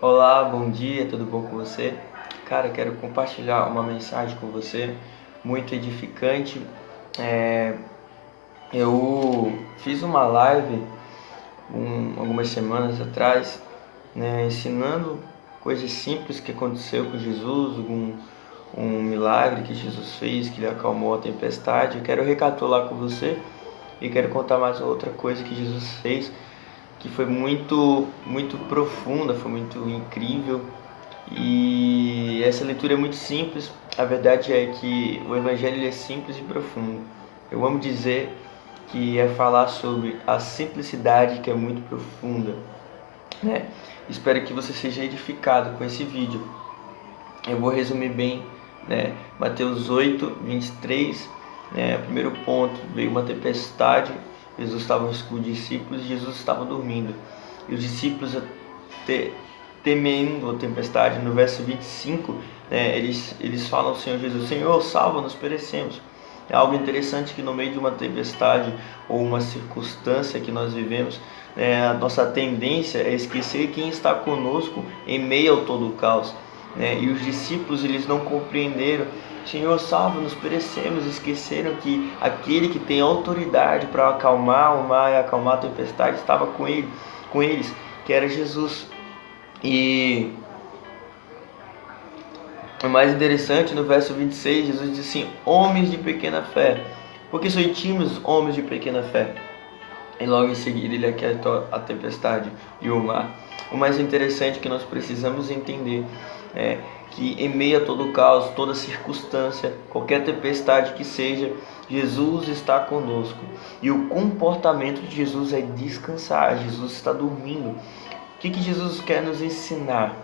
Olá, bom dia, tudo bom com você? Cara, quero compartilhar uma mensagem com você muito edificante. É, eu fiz uma live algumas semanas atrás, né, ensinando coisas simples que aconteceu com Jesus, um milagre que Jesus fez, que ele acalmou a tempestade. Eu quero recapitular com você e quero contar mais outra coisa que Jesus fez, que foi muito profunda, foi muito incrível. E essa leitura é muito simples. A verdade é que o Evangelho é simples e profundo. Eu amo dizer que é falar sobre a simplicidade que é muito profunda, né? Espero que você seja edificado com esse vídeo. Eu vou resumir bem, né? Mateus 8, 23, né? Primeiro ponto, veio uma tempestade, Jesus estava com os discípulos e Jesus estava dormindo. E os discípulos, temendo a tempestade, no verso 25, né, eles falam ao Senhor Jesus: Senhor, salva-nos, perecemos. É algo interessante que no meio de uma tempestade ou uma circunstância que nós vivemos, a nossa tendência é esquecer quem está conosco em meio ao todo o caos, né? E os discípulos, eles não compreenderam: Senhor, salva-nos, perecemos. Esqueceram que aquele que tem autoridade para acalmar o mar e acalmar a tempestade estava com eles, que era Jesus. E o mais interessante, no verso 26, Jesus diz assim: homens de pequena fé, porque sois tímidos, homens de pequena fé. E logo em seguida ele aquieta a tempestade e o mar. O mais interessante que nós precisamos entender é que em meio a todo o caos, toda circunstância, qualquer tempestade que seja, Jesus está conosco. E o comportamento de Jesus é descansar. Jesus está dormindo. O que Jesus quer nos ensinar?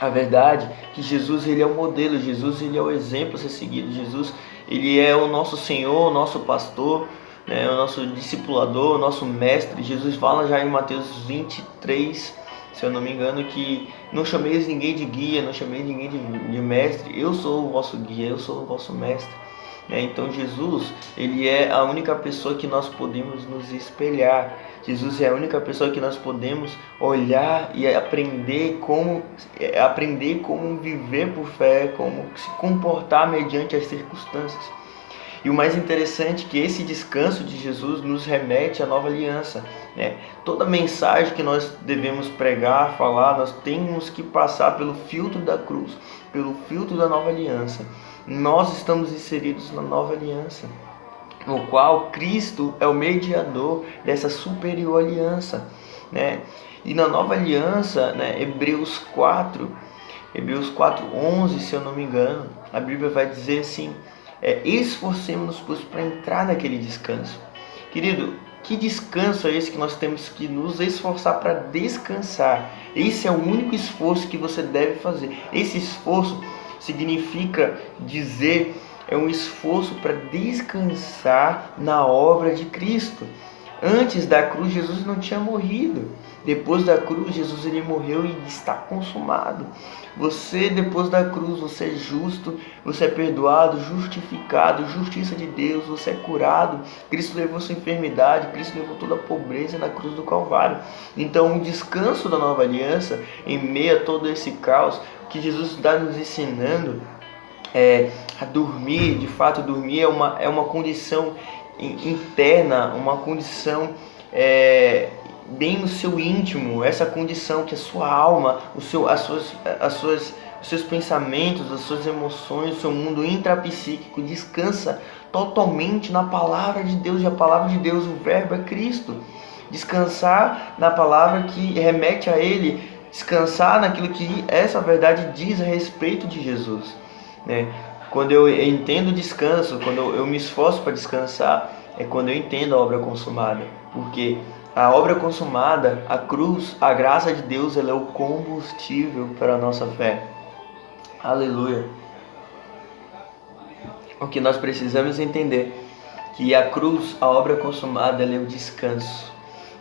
A verdade é que Jesus, ele é o modelo, Jesus, ele é o exemplo a ser seguido. Jesus, ele é o nosso Senhor, o nosso pastor, né, o nosso discipulador, o nosso mestre. Jesus fala já em Mateus 23, se eu não me engano, que não chameis ninguém de guia, não chameis ninguém de mestre. Eu sou o vosso guia, eu sou o vosso mestre. Então Jesus, ele é a única pessoa que nós podemos nos espelhar. Jesus é a única pessoa que nós podemos olhar e aprender como viver por fé, como se comportar mediante as circunstâncias. E o mais interessante é que esse descanso de Jesus nos remete à nova aliança, né? Toda mensagem que nós devemos pregar, falar, nós temos que passar pelo filtro da cruz, pelo filtro da nova aliança. Nós estamos inseridos na nova aliança, no qual Cristo é o mediador dessa superior aliança, né? E na nova aliança, né, Hebreus 4:11, se eu não me engano, a Bíblia vai dizer assim: esforcemos-nos pois para entrar naquele descanso. Querido, que descanso é esse que nós temos que nos esforçar para descansar? Esse é o único esforço que você deve fazer. Esse esforço significa dizer, é um esforço para descansar na obra de Cristo. Antes da cruz, Jesus não tinha morrido. Depois da cruz, Jesus ele morreu e está consumado. Você, depois da cruz, você é justo, você é perdoado, justificado, justiça de Deus, você é curado. Cristo levou sua enfermidade, Cristo levou toda a pobreza na cruz do Calvário. Então, o descanso da nova aliança, em meio a todo esse caos, que Jesus está nos ensinando a dormir. De fato, dormir é uma condição interna, uma condição bem no seu íntimo, essa condição que a sua alma, os seus pensamentos, as suas emoções, o seu mundo intrapsíquico descansa totalmente na palavra de Deus. E a palavra de Deus, o verbo é Cristo. Descansar na palavra que remete a Ele, descansar naquilo que essa verdade diz a respeito de Jesus, né? Quando eu entendo descanso, quando eu me esforço para descansar, é quando eu entendo a obra consumada. Porque a obra consumada, a cruz, a graça de Deus, ela é o combustível para a nossa fé. Aleluia. O que nós precisamos entender, que a cruz, a obra consumada, ela é o descanso.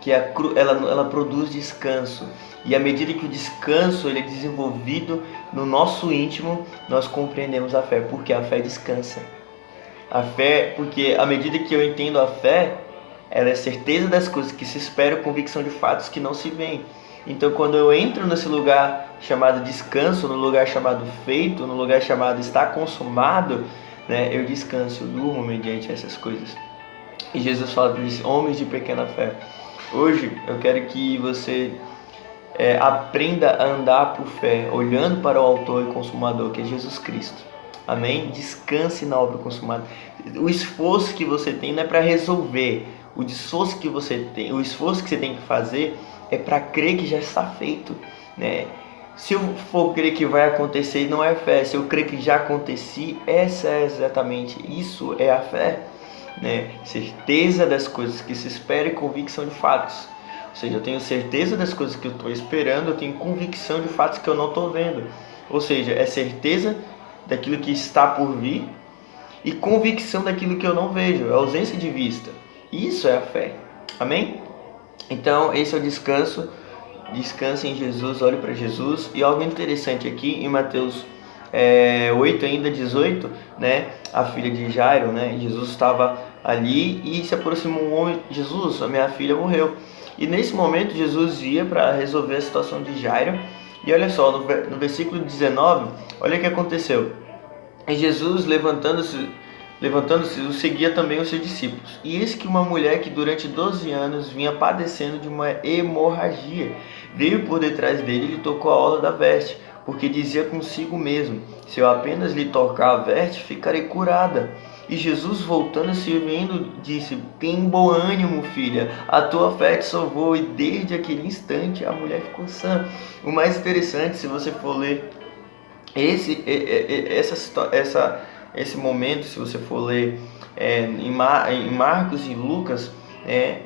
Que a cruz, ela produz descanso. E à medida que o descanso ele é desenvolvido no nosso íntimo, nós compreendemos a fé, porque a fé descansa. A fé, porque à medida que eu entendo a fé, ela é certeza das coisas que se esperam, convicção de fatos que não se veem. Então, quando eu entro nesse lugar chamado descanso, no lugar chamado feito, no lugar chamado está consumado, né, eu descanso, eu durmo mediante essas coisas. E Jesus fala para os homens de pequena fé. Hoje eu quero que você aprenda a andar por fé, olhando para o autor e consumador, que é Jesus Cristo. Amém? Descanse na obra consumada. O esforço que você tem não é para resolver. O esforço que você tem que fazer é para crer que já está feito, né? Se eu for crer que vai acontecer, não é fé. Se eu crer que já aconteci, essa é exatamente isso, é a fé, né? Certeza das coisas que se espera e convicção de fatos. Ou seja, eu tenho certeza das coisas que eu estou esperando, eu tenho convicção de fatos que eu não estou vendo. Ou seja, é certeza daquilo que está por vir e convicção daquilo que eu não vejo, é ausência de vista. Isso é a fé. Amém? Então, esse é o descanso. Descanse em Jesus, olhe para Jesus. E algo interessante aqui em Mateus 8, ainda 18, né? A filha de Jairo, né? Jesus estava ali e se aproximou um homem. Jesus, a minha filha morreu. E nesse momento Jesus ia para resolver a situação de Jairo. E olha só, no versículo 19, olha o que aconteceu. E Jesus, levantando-se, o seguia também os seus discípulos. E eis que uma mulher que durante 12 anos vinha padecendo de uma hemorragia, veio por detrás dele e lhe tocou a orla da veste, porque dizia consigo mesmo: se eu apenas lhe tocar a veste, ficarei curada. E Jesus, voltando-se e vendo, disse: tem bom ânimo, filha, a tua fé te salvou. E desde aquele instante a mulher ficou sã. O mais interessante, se você for ler esse momento, se você for ler em Marcos e Lucas,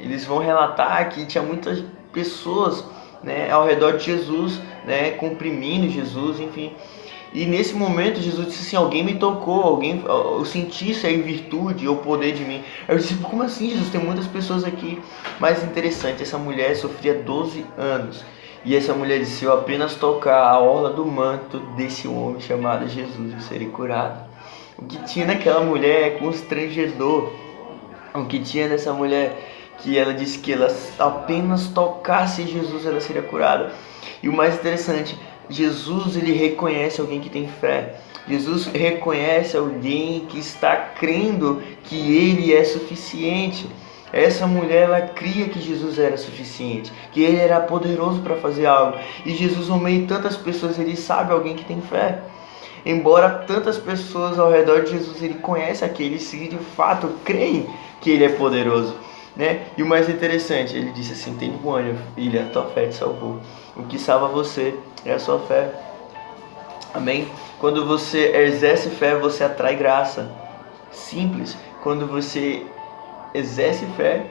eles vão relatar que tinha muitas pessoas, né, ao redor de Jesus, né, comprimindo Jesus, enfim. E nesse momento Jesus disse assim: alguém me tocou, eu senti isso aí, virtude ou poder de mim. Eu disse: como assim, Jesus? Tem muitas pessoas aqui. Mas interessante, essa mulher sofria 12 anos. E essa mulher disse: se eu apenas tocar a orla do manto desse homem chamado Jesus, eu serei curado. O que tinha naquela mulher é constrangedor. O que tinha nessa mulher, que ela disse que ela apenas tocasse Jesus, ela seria curada. E o mais interessante, Jesus, ele reconhece alguém que tem fé. Jesus reconhece alguém que está crendo que ele é suficiente. Essa mulher, ela cria que Jesus era suficiente, que ele era poderoso para fazer algo. E Jesus, no meio de tantas pessoas, ele sabe alguém que tem fé. Embora tantas pessoas ao redor de Jesus, ele conhece aqueles que de fato creem que ele é poderoso, né? E o mais interessante, ele disse assim: tem bom ânimo, filha, a tua fé te salvou. O que salva você é a sua fé. Amém? Quando você exerce fé, você atrai graça. Simples. Quando você exerce fé,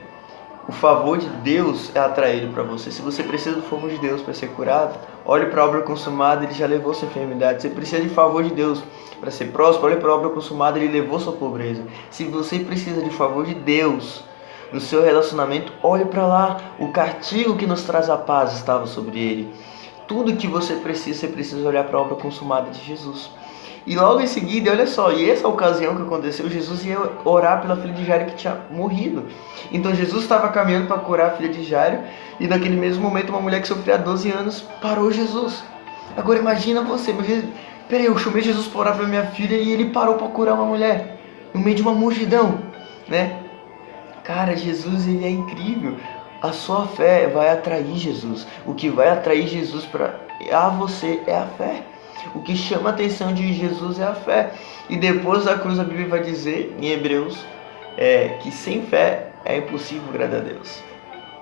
o favor de Deus é atraído para você. Se você precisa do favor de Deus para ser curado, olhe para a obra consumada, ele já levou sua enfermidade. Se você precisa de favor de Deus para ser próspero, olhe para a obra consumada, ele levou sua pobreza. Se você precisa de favor de Deus no seu relacionamento, olhe para lá. O castigo que nos traz a paz estava sobre ele. Tudo que você precisa olhar para a obra consumada de Jesus. E logo em seguida, olha só, e essa ocasião que aconteceu, Jesus ia orar pela filha de Jairo que tinha morrido. Então Jesus estava caminhando para curar a filha de Jairo, e naquele mesmo momento uma mulher que sofria há 12 anos parou Jesus. Agora imagina você, peraí, eu chamei Jesus para orar pela minha filha e ele parou para curar uma mulher, no meio de uma multidão, né? Cara, Jesus, ele é incrível. A sua fé vai atrair Jesus. O que vai atrair Jesus a você é a fé. O que chama a atenção de Jesus é a fé. E depois da cruz a Bíblia vai dizer em Hebreus que sem fé é impossível agradar a Deus.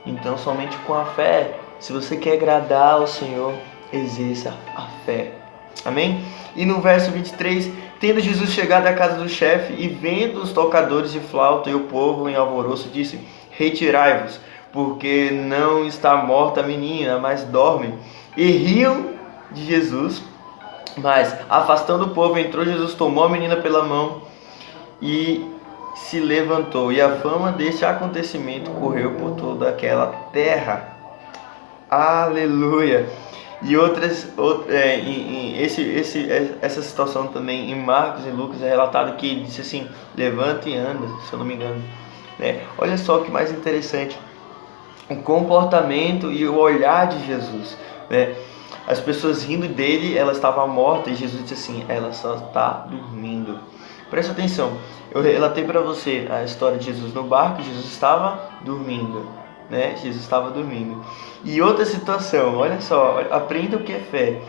Então somente com a fé, se você quer agradar ao Senhor, exerça a fé. Amém? E no verso 23, tendo Jesus chegado à casa do chefe e vendo os tocadores de flauta e o povo em alvoroço, disse: retirai-vos, porque não está morta a menina, mas dorme. E riam de Jesus. Mas, afastando o povo, entrou Jesus, tomou a menina pela mão e se levantou. E a fama deste acontecimento correu por toda aquela terra. Aleluia! E essa situação também em Marcos e Lucas é relatado que ele disse assim: levanta e anda, se eu não me engano. Olha só que mais interessante. o comportamento e o olhar de Jesus, né? As pessoas rindo dele, ela estava morta, e Jesus disse assim: ela só está dormindo. Presta atenção, eu relatei para você a história de Jesus no barco. Jesus estava dormindo, né? Jesus estava dormindo. E outra situação, olha só, aprenda o que é fé.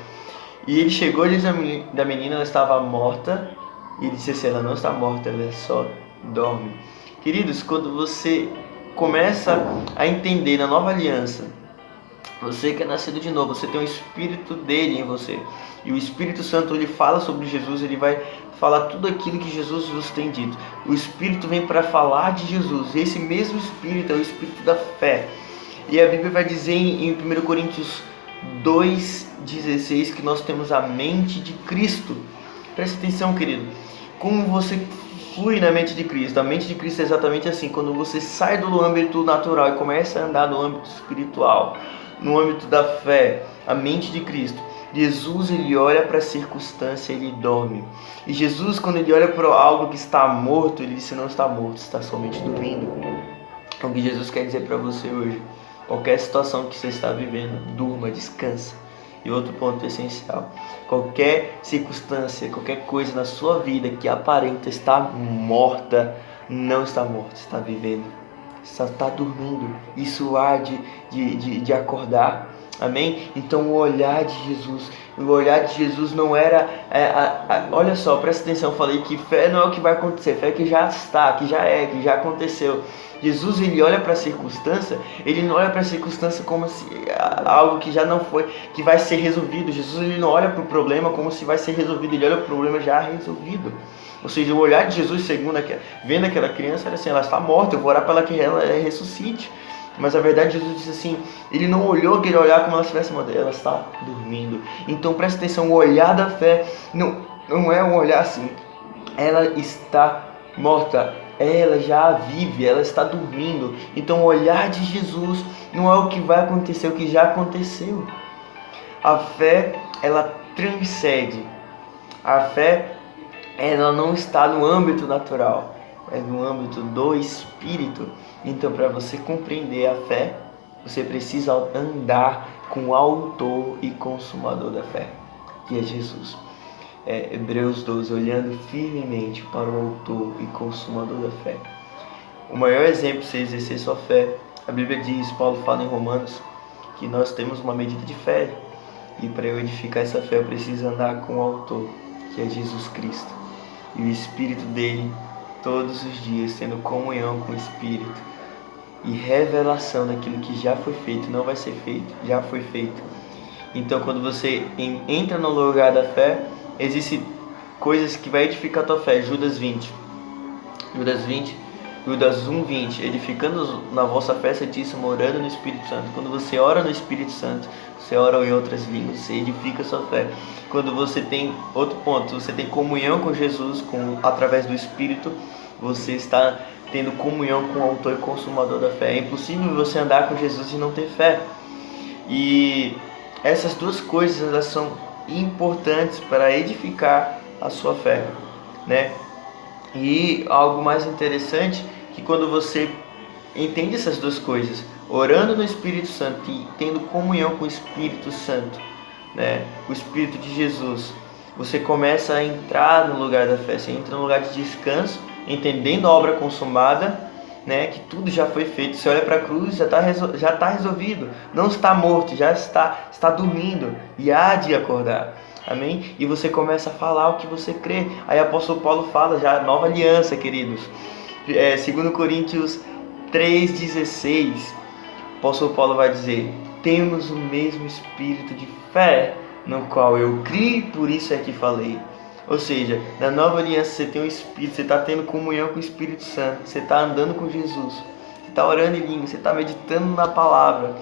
E ele chegou e disse da menina, ela estava morta, e ele disse assim: ela não está morta, ela só dorme. Queridos, quando você começa a entender na nova aliança, você que é nascido de novo, você tem o Espírito dele em você. E o Espírito Santo, ele fala sobre Jesus, ele vai falar tudo aquilo que Jesus vos tem dito. O Espírito vem para falar de Jesus. E esse mesmo Espírito é o Espírito da fé. E a Bíblia vai dizer em 1 Coríntios 2,16 que nós temos a mente de Cristo. Preste atenção, querido. Como você flui na mente de Cristo? A mente de Cristo é exatamente assim. Quando você sai do âmbito natural e começa a andar no âmbito espiritual, no âmbito da fé, a mente de Cristo. Jesus, ele olha para a circunstância, ele dorme. E Jesus, quando ele olha para algo que está morto, ele diz: não está morto, está somente dormindo. O que Jesus quer dizer para você hoje: qualquer situação que você está vivendo, durma, descansa. E outro ponto essencial: qualquer circunstância, qualquer coisa na sua vida que aparenta estar morta, não está morta, está vivendo. Está dormindo. Isso há de acordar. Amém? Então o olhar de Jesus não era... olha só, presta atenção, eu falei que fé não é o que vai acontecer, fé é que já está, que já é, que já aconteceu. Jesus, ele olha para a circunstância, ele não olha para a circunstância como se algo que já não foi, que vai ser resolvido. Jesus, ele não olha para o problema como se vai ser resolvido, ele olha para o problema já resolvido. Ou seja, o olhar de Jesus, vendo aquela criança, era assim: ela está morta, eu vou orar para que ela ressuscite. Mas a verdade, Jesus disse assim, ele não olhou aquele olhar como ela estivesse morta, ela está dormindo. Então presta atenção, o olhar da fé não é um olhar assim: ela está morta, ela já vive, ela está dormindo. Então o olhar de Jesus não é o que vai acontecer, o que já aconteceu. A fé, ela transcende. A fé, ela não está no âmbito natural, é no âmbito do Espírito. Então, para você compreender a fé, você precisa andar com o autor e consumador da fé, que é Jesus. Hebreus 12, olhando firmemente para o autor e consumador da fé. O maior exemplo para você exercer sua fé, a Bíblia diz, Paulo fala em Romanos, que nós temos uma medida de fé. E para eu edificar essa fé, eu preciso andar com o autor, que é Jesus Cristo. E o Espírito dele, todos os dias, tendo comunhão com o Espírito. E revelação daquilo que já foi feito, não vai ser feito, já foi feito. Então, quando você entra no lugar da fé, existem coisas que vai edificar a tua fé. Judas 1:20, edificando na vossa fé santíssima, orando no Espírito Santo. Quando você ora no Espírito Santo, você ora em outras línguas, você edifica a sua fé. Quando você tem, outro ponto, você tem comunhão com Jesus, através do Espírito, você está tendo comunhão com o autor e consumador da fé. É impossível você andar com Jesus e não ter fé. E essas duas coisas, elas são importantes para edificar a sua fé, né? E algo mais interessante, que quando você entende essas duas coisas, orando no Espírito Santo e tendo comunhão com o Espírito Santo, né, o Espírito de Jesus, você começa a entrar no lugar da fé, você entra no lugar de descanso, entendendo a obra consumada, né, que tudo já foi feito. Você olha para a cruz, já está resolvido, não está morto, já está dormindo e há de acordar. Amém? E você começa a falar o que você crê. Aí o apóstolo Paulo fala já, nova aliança, queridos. 2 Coríntios 3,16, o apóstolo Paulo vai dizer: temos o mesmo espírito de fé, no qual eu criei, por isso é que falei. Ou seja, na nova aliança você tem o Espírito, você está tendo comunhão com o Espírito Santo, você está andando com Jesus, você está orando em língua, você está meditando na palavra.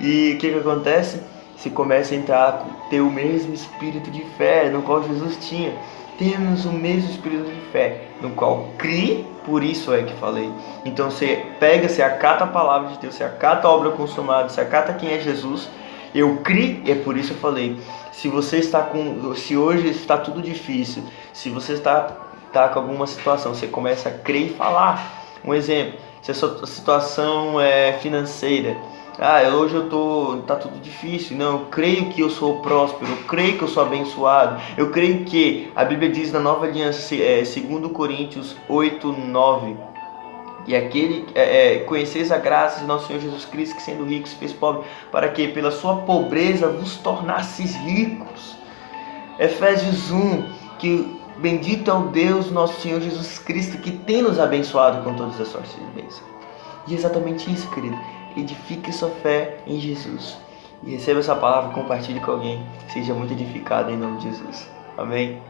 E o que acontece? Você começa a entrar, ter o mesmo espírito de fé no qual Jesus tinha. Temos o mesmo espírito de fé, no qual criei, por isso é que falei. Então você pega, você acata a palavra de Deus, você acata a obra consumada, você acata quem é Jesus. Eu criei, é por isso eu falei. Se hoje está tudo difícil, se você está com alguma situação, você começa a crer e falar. Um exemplo, se a sua situação é financeira, Hoje tá tudo difícil. Não, eu creio que eu sou próspero, eu creio que eu sou abençoado. Eu creio que a Bíblia diz na Nova Aliança, 2 Coríntios 8:9, e conheceis a graça de nosso Senhor Jesus Cristo, que sendo rico se fez pobre, para que pela sua pobreza vos tornasseis ricos. Efésios 1, que bendito é o Deus nosso Senhor Jesus Cristo, que tem nos abençoado com todas as sortes de bênçãos. E é exatamente isso, querido. Edifique sua fé em Jesus. E receba essa palavra, compartilhe com alguém. Seja muito edificado em nome de Jesus. Amém?